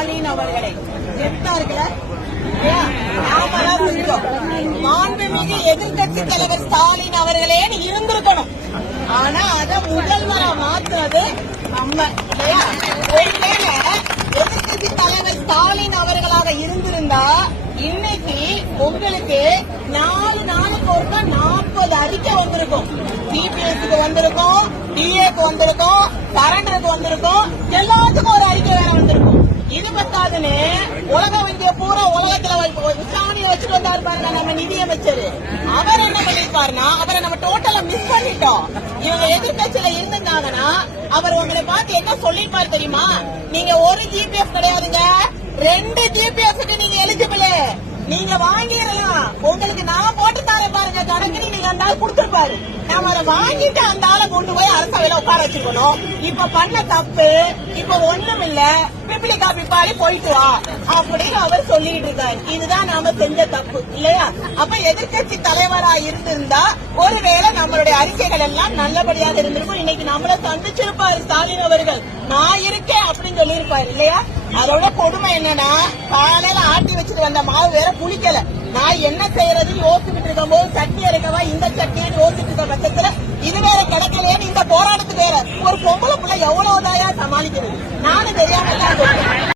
ஸ்டாலின் அவர்களை. செத்தார்கள நாமெல்லாம் செஞ்சோம் மாண்புமிகு எதிர்கட்சி தலைவர் ஸ்டாலின் அவர்களே இருந்திருக்கணும். ஆனா அத முதல்வரா மாத்துறது நம்ம இல்லையா? ஒருவேளை எதிர்க்கட்சி தலைவர் ஸ்டாலின் அவர்களாக இருந்திருந்தா இன்னைக்கு உங்களுக்கு நாலு நாளுக்கு ஒருக்கா நாற்பது அறிக்கை வந்திருக்கும். சிபிஎஸ்க்கு வந்திருக்கும் டிஏக்கு வந்திருக்கும் கரண்டருக்கு வந்திருக்கும் எல்லாத்துக்கும் ஒரு அறிக்கை வேற வந்திருக்கும் இது பத்தாதுன்னு உலக வங்கிய பூரா உலகத்துல விசாரணையை வச்சுட்டு வந்தாரு பாருங்க நம்ம நிதியமைச்சர் அவர் என்ன பண்ணிருப்பாருன்னா அவரை நம்ம டோட்டலா மிஸ் பண்ணிட்டோம். இவங்க எதிர்கட்சியில இருந்திருந்தாங்கன்னா அவர் உங்களை பார்த்து என்ன சொல்லிருப்பாரு தெரியுமா? நீங்க ஒரு ஜிபிஎஃப் கிடையாதுங்க. ரெண்டு ஜிபிஎஃப் நீங்க எலிஜிபிள் நீங்க வாங்கிடலாம். உங்களுக்கு நான் போட்டு தரேன் பாருங்க. கணக்கு நீங்க அந்த ஆள் கொடுத்துருப்பாரு. நாம அதை வாங்கிட்டு அந்த ஆளை கொண்டு போய் அரசவையில உட்கார வச்சுக்கணும் இப்ப பண்ண தப்பு இப்ப ஒண்ணும் இல்ல பிப்ளி காப்பி பாடி போயிட்டு வா அப்படின்னு அவர் சொல்லிட்டு இருக்காரு. இதுதான் நாம செஞ்ச தப்பு இல்லையா? அப்ப எதிர்க்கட்சி தலைவரா இருந்திருந்தா ஒருவேளை நம்மளுடைய அறிக்கைகள் எல்லாம் நல்லபடியாக இருந்திருக்கும். இன்னைக்கு நம்மள சந்திச்சிருப்பாரு ஸ்டாலின் அவர்கள். நான் இருக்கேன் அப்படின்னு சொல்லியிருப்பாரு இல்லையா? அதோட கொடுமை என்னன்னா காலையில ஆட்டி வச்சுட்டு வந்த மாவு வேற புளிக்கல. என்ன செய்யறதுன்னு யோசிச்சுட்டு இருக்கும் போது சட்னி இருக்கவா இந்த சட்னின்னு யோசிச்சுட்டு இருக்க பட்சத்துல இது வேற கிடைக்கலையேன்னு இந்த போராட்டத்துக்கு வேற. ஒரு பொம்பளை பிள்ளை எவ்வளவு தாயா சமாளிக்கிறது? நானும் தெரியாம